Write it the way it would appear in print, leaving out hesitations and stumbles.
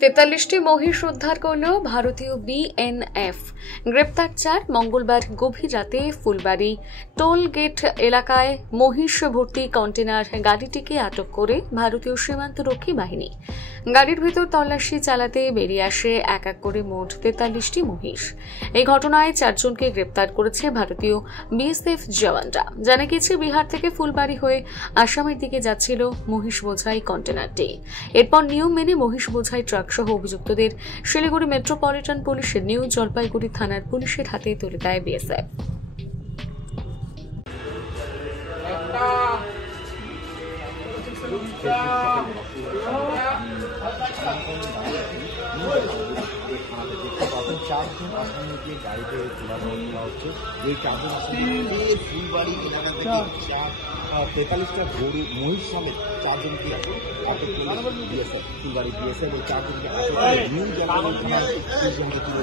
43টি মহিষ উদ্ধার করল ভারতীয় বিএনএফ। গ্রেপ্তার 4। মঙ্গলবার গভীর রাতে ফুলবাড়ি টোল গেট এলাকায় মহিষ ভর্তি কন্টেনার গাড়িটিকে আটক করে ভারতীয় সীমান্তরক্ষী বাহিনী। গাড়ির ভেতর তল্লাশি চালাতে বেরিয়ে আসে এক এক করে মোট 43টি মহিষ। এই ঘটনায় 4 জনকে গ্রেপ্তার করেছে ভারতীয় বিএসএফ জওয়ানরা। জানা গেছে, বিহার থেকে ফুলবাড়ি হয়ে আসামের দিকে যাচ্ছিল মহিষ বোঝাই কন্টেনারটি। এরপর নিয়ম মেনে মহিষ বোঝাই ট্রাক সহ অভিযুক্তদের শিলিগুড়ি মেট্রোপলিটন পুলিশের নিউ জলপাইগুড়ি থানার পুলিশের হাতে তুলে দেয় বিএসএফ। চারজন আসামিকে গাড়িতে তোলা হচ্ছে। এই চারজন আসামিকে ফুলবাড়ি এলাকা থেকে 43টা গরু মহিষ সমেত 4 জনকে আটক করে বিএসএফ। ফুলবাড়ি বিএসএফ ওই 4 জনকে আটক করে নিউ জলপাইগুড়ি থানার পুলিশের হাতে তুলে